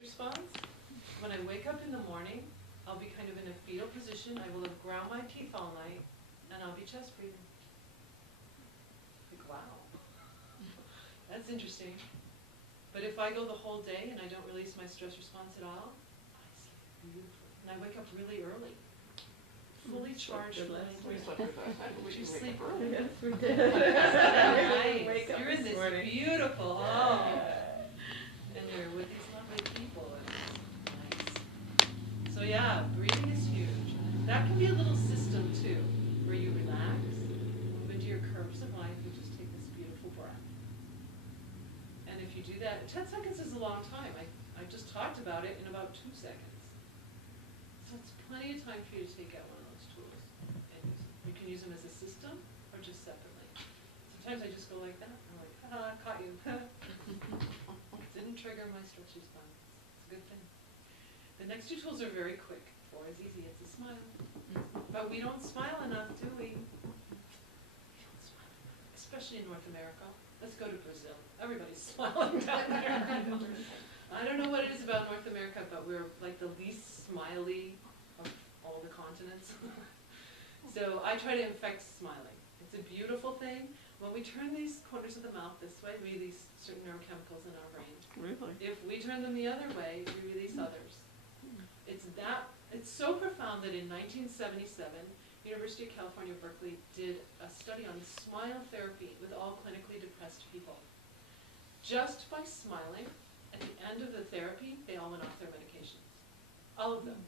response. When I wake up in the morning, I'll be kind of in a fetal position. I will have ground my teeth all night, and I'll be chest breathing. Like, wow, that's interesting. But if I go the whole day and I don't release my stress response at all, I sleep beautifully. And I wake up really early, fully charged. You sleep early? Yes, we did. Nice. You're in this beautiful home. And you're with these lovely people. It's nice. So yeah, breathing is huge. That can be a little system too, where you relax, move into your curves of life, and just take this beautiful breath. And if you do that, 10 seconds is a long time. I just talked about it in about 2 seconds. So it's plenty of time for you to take out one of those tools and use them. You can use them as a system or just separately. Sometimes I just go like that. I'm like, ah, caught you. Didn't trigger my stress response. It's a good thing. The next 2 tools are very quick. 4 is easy. It's a smile. But we don't smile enough, do we? We don't smile enough, especially in North America. Let's go to Brazil. Everybody's smiling down there. I don't know what it is about North America, but we're like the least smiley of all the continents. So I try to infect smiling. It's a beautiful thing. When we turn these corners of the mouth this way, we release certain neurochemicals in our brain. Really? If we turn them the other way, we release others. It's so profound that in 1977, University of California, Berkeley did a study on smile therapy with all clinically depressed people. Just by smiling, at the end of the therapy, they all went off their medications. All of them.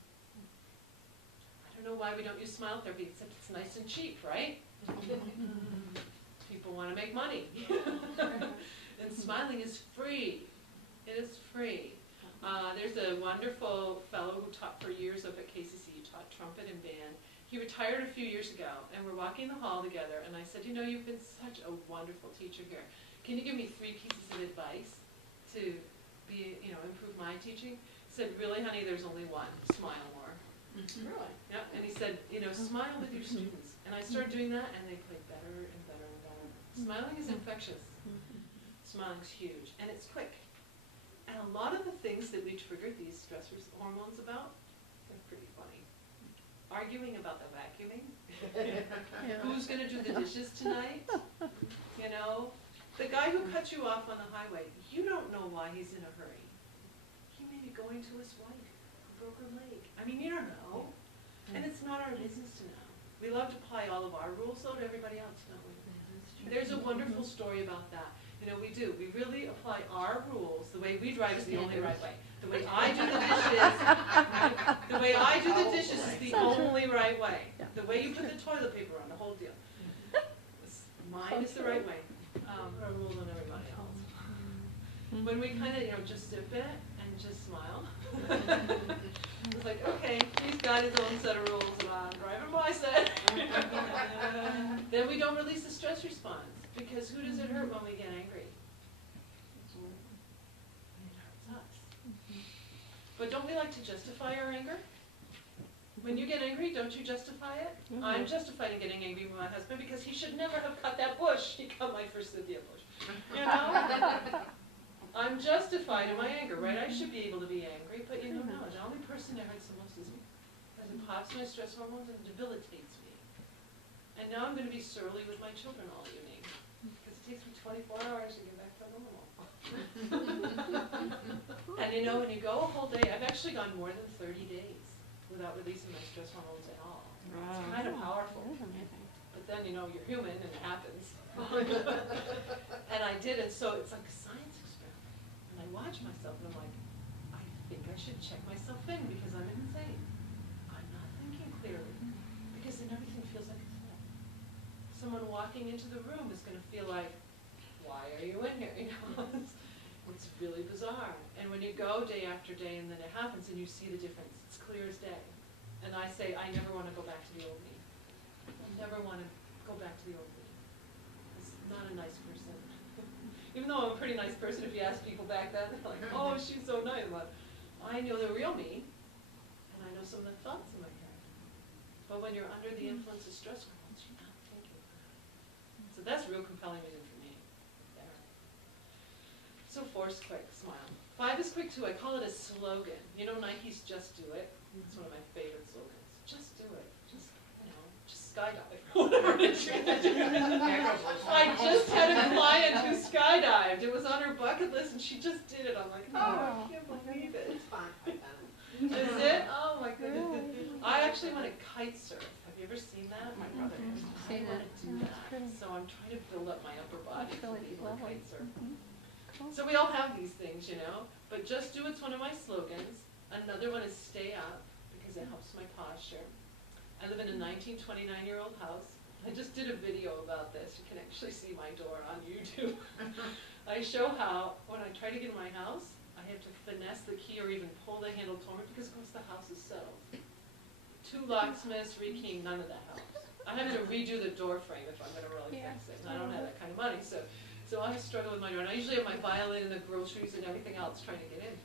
I don't know why we don't use smile therapy, except it's nice and cheap, right? People want to make money. And smiling is free. It is free. There's a wonderful fellow who taught for years up at KCC. He taught trumpet and band. He retired a few years ago, and we're walking the hall together, and I said, you know, you've been such a wonderful teacher here. Can you give me 3 pieces of advice to be, improve my teaching? He said, really, honey, there's only one. Smile more. Really? Yeah, and he said, smile with your students. And I started doing that, and they played better and better and better. Smiling is infectious. Smiling's huge, and it's quick. And a lot of the things that we trigger these stress hormones about, they're pretty funny. Arguing about the vacuuming. Who's going to do the dishes tonight? The guy who cut you off on the highway, you don't know why he's in a hurry. He may be going to his wife who broke her leg. I mean, you don't know. And it's not our business to know. We love to apply all of our rules, though, to everybody else, don't we? There's a wonderful story about that. We do. We really apply our rules. The way we drive is the only right way. The way I do the dishes, is the only right way. The way you put the toilet paper on, the whole deal. Mine is the right way. Our rules on everybody else. When we kind of, just sip it and just smile. It's like, okay, he's got his own set of rules, and I'm driving my set. Then we don't release the stress response. Because who does it hurt when we get angry? It hurts us. But don't we like to justify our anger? When you get angry, don't you justify it? I'm justified in getting angry with my husband because he should never have cut that bush. He cut my forsythia bush. I'm justified in my anger, right? I should be able to be angry, but no, the only person that hurts the most is me. Because it pops my stress hormones and debilitates me. And now I'm going to be surly with my children all evening. Because it takes me 24 hours to get back to normal. And when you go a whole day, I've actually gone more than 30 days without releasing my stress hormones at all. Wow. It's kind of powerful. But then, you're human and it happens. And I did, and so it's like a science experiment. And I watch myself and I'm like, I think I should check myself in because I'm insane. I'm not thinking clearly. Because then everything feels like it's full. Someone walking into the room is going to feel like, why are you in here? It's really bizarre. And when you go day after day and then it happens and you see the difference, it's clear as day. And I say, I never want to go back to the old me. I never want to go back to the old me. It's not a nice person. Even though I'm a pretty nice person, if you ask people back then, they're like, oh, she's so nice. But I know the real me, and I know some of the thoughts in my head. But when you're under the influence of stress hormones, you're not thinking about it. So that's real compelling reason for me. There. So force quick, smile. 5 is quick too. I call it a slogan. You know, Nike's "Just Do It." It's one of my favorite slogans. Just do it. Just, you know, just skydive. Whatever it is. I just had a client who skydived. It was on her bucket list, and she just did it. I'm like, oh, I can't believe it. It's fun. Is it? Oh my goodness. I actually want to kite surf. Have you ever seen that? My brother has. I want to do that. So I'm trying to build up my upper body to be able to kite surf. So we all have these things, you know. But just do it's one of my slogans. Another one is stay up because it helps my posture. I live in a 1929-year-old house. I just did a video about this. You can actually see my door on YouTube. I show how when I try to get in my house, I have to finesse the key or even pull the handle toward because of course the house is settled. 2 locksmiths, rekeying, none of that helps. I have to redo the door frame if I'm going to really fix it. And I don't have that kind of money, so I struggle with my door. And I usually have my violin and the groceries and everything else trying to get in.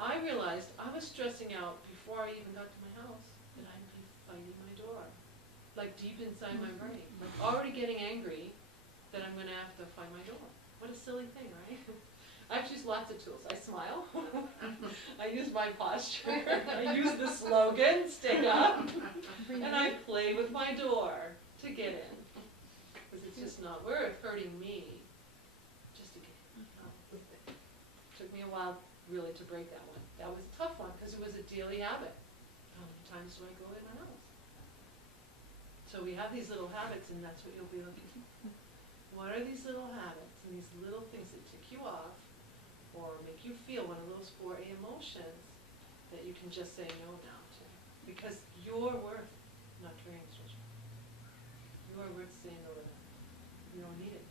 I realized I was stressing out before I even got to my house that I'd be finding my door, like deep inside my brain, like already getting angry that I'm going to have to find my door. What a silly thing, right? I actually use lots of tools. I smile. I use my posture. I use the slogan, stay up. And I play with my door to get in. Because it's just not worth hurting me just to get in. It took me a while really to break that one. That was a tough one because it was a daily habit. How many times do I go in my house? So we have these little habits, and that's what you'll be looking for. What are these little habits and these little things that tick you off or make you feel one of those 4A emotions that you can just say no now to? Because you're worth not carrying this. You are worth staying over there. You don't need it.